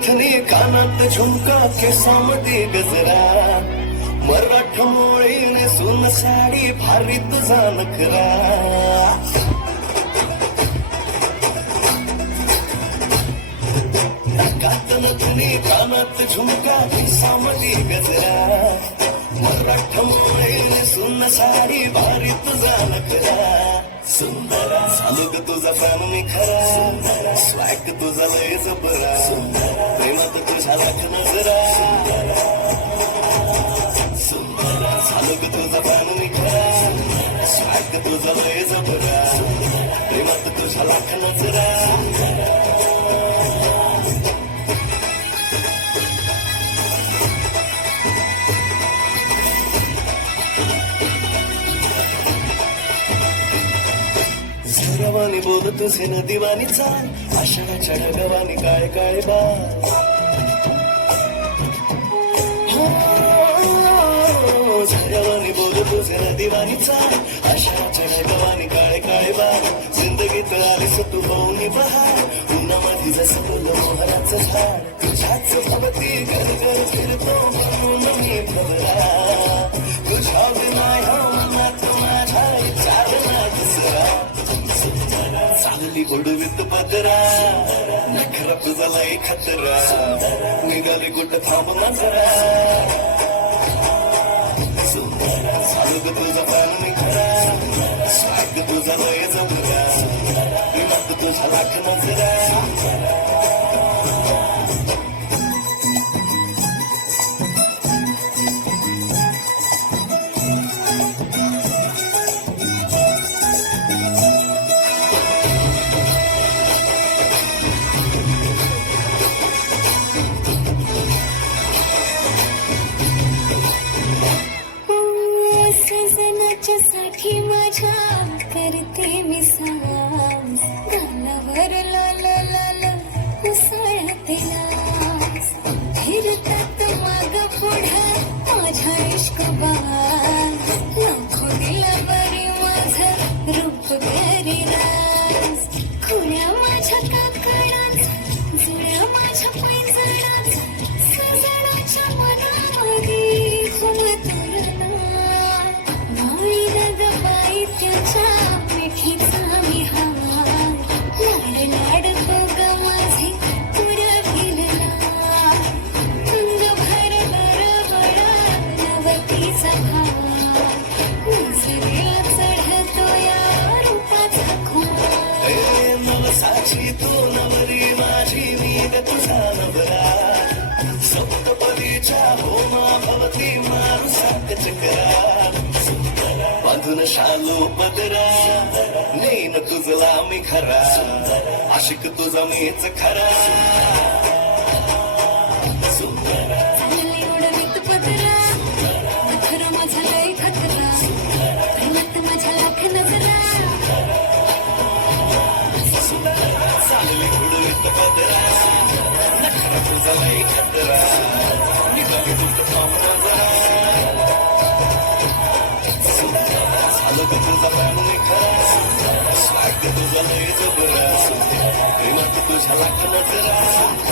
नथनी कानात झुमका केसामध्ये गजरा मराठमोळी नेसून साडी भारी तुझा नखरा नाकात नथनी कानात झुमका केसामध्ये गजरा मराठमोळी नेसून साडी भारी तुझा नखरा सुंदरा सालूक तुझा फॅन मी खरा सुंदरा स्वॅग तुझा लय जबरा सुंदरा प्रेमात तुझा लाख नजरा सुंदरा सालूक तुझा फॅन मी खरा स्वॅग तुझा लय जबरा प्रेमात तुझा लाख नजरा झरवानी बोल तुझे न दिवानी चाल आषाढाच्या ढगवानी काळे काळे बाल झरवानी बोल तुझे न दिवानी चाल आषाढाच्या ढगवानी काळे काळे बाल जिंदगीत आलीस तू पाहुणी बहार उन्हामध्ये जसं फुलं मोहराचं झाड तुझ्याच भवती घर घर फिरतो म्हणून मी भवरा तुझ्या विना ह्या मनात माझ्या विचारला दुसरा चालली उडवीत पदरा नखरा तुझा लय खतरा निघाली कुठं थांब नजरा सुंदरा चालू तुझा पान निखरा स्वाग तुझा लय जबरा विमात तुझा लाख नजरा साठी माझ्या करते मी सांस गालावर लाल लाल उसळते लास फिरतात माग पुढं माझ्या इश्क बास लाखो दिला बरी माझं रूप घरी रास खुल्या माझ्या काकडात जुळ्या माझ्या पैजणात सजणाच्या मनामध्ये त्याच्या मिठीचा मी हवा लाड लाड तो ग माझे पुढं फिरला अंग भर बडबडा नवतीचा भावा नजरेला चढतो या रूपाचा खोळा नवसाची तू नवरी माझी मी तुझा नवरा सप्तपदीच्या होमा भवती माणसात चक्रा बांधून शालू पदरा नेन तुझला मी खरा आशिक तुझा मीच खरा सुंदरा चालली उडवीत पदरा नखरा माझा लय खतरा प्रेमात माझ्या लाख नजरा चालली उडवीत पदरा नखरा तुझा लय खतरा निघाली तुझं थांब नजरा तुझा पान निखरा स्वाग तुझा लय जबरा प्रेमात तुझ्या लाख नजरा